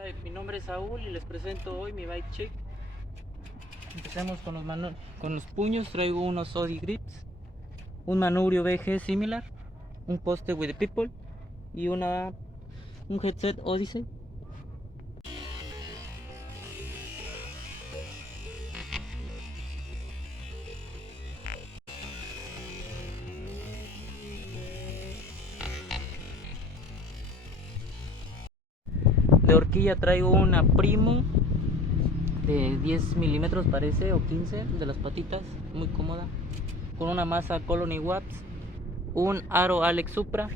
Hola, mi nombre es Saúl y les presento hoy mi bike chic. Empecemos con con los puños. Traigo unos Odi Grips, un manubrio BG similar, un poste with the people y un headset Odyssey. De horquilla traigo una Primo de 10 milímetros parece, o 15, de las patitas, muy cómoda, con una masa Colony Watts, un aro Alex Supra,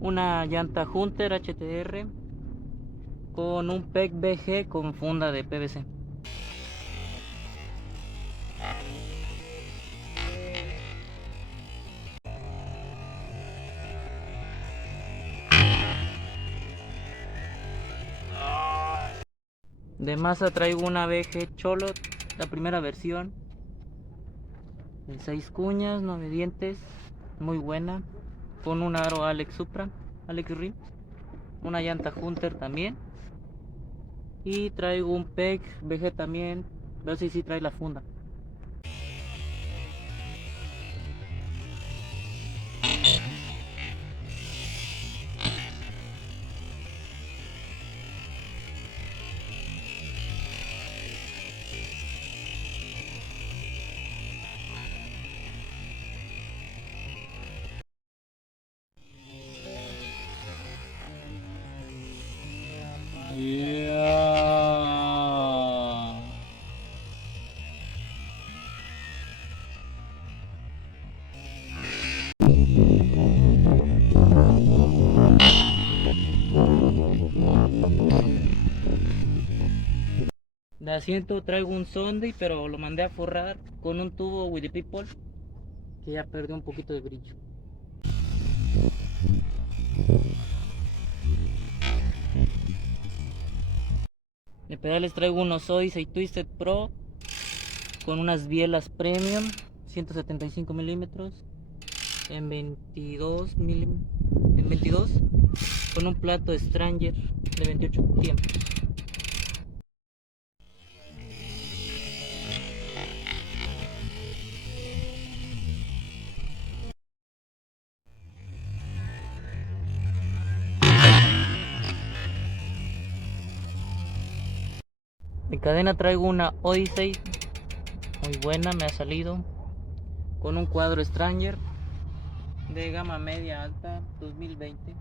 una llanta Hunter HTR con un PEC BG con funda de PVC. De masa traigo una BG Cholo, la primera versión, de 6 cuñas, 9 dientes, muy buena, con un aro Alex Supra, Alex Rim, una llanta Hunter también, y traigo un PEG BG también, veo si trae la funda. Yeah. De asiento traigo un Sunday, pero lo mandé a forrar con un tubo with the people que ya perdió un poquito de brillo. De pedales traigo unos Odyssey Twisted Pro con unas bielas premium 175 milímetros en 22 con un plato Stranger de 28 tiempos. De cadena traigo una Odyssey muy buena, me ha salido, con un cuadro Stranger de gama media alta 2020.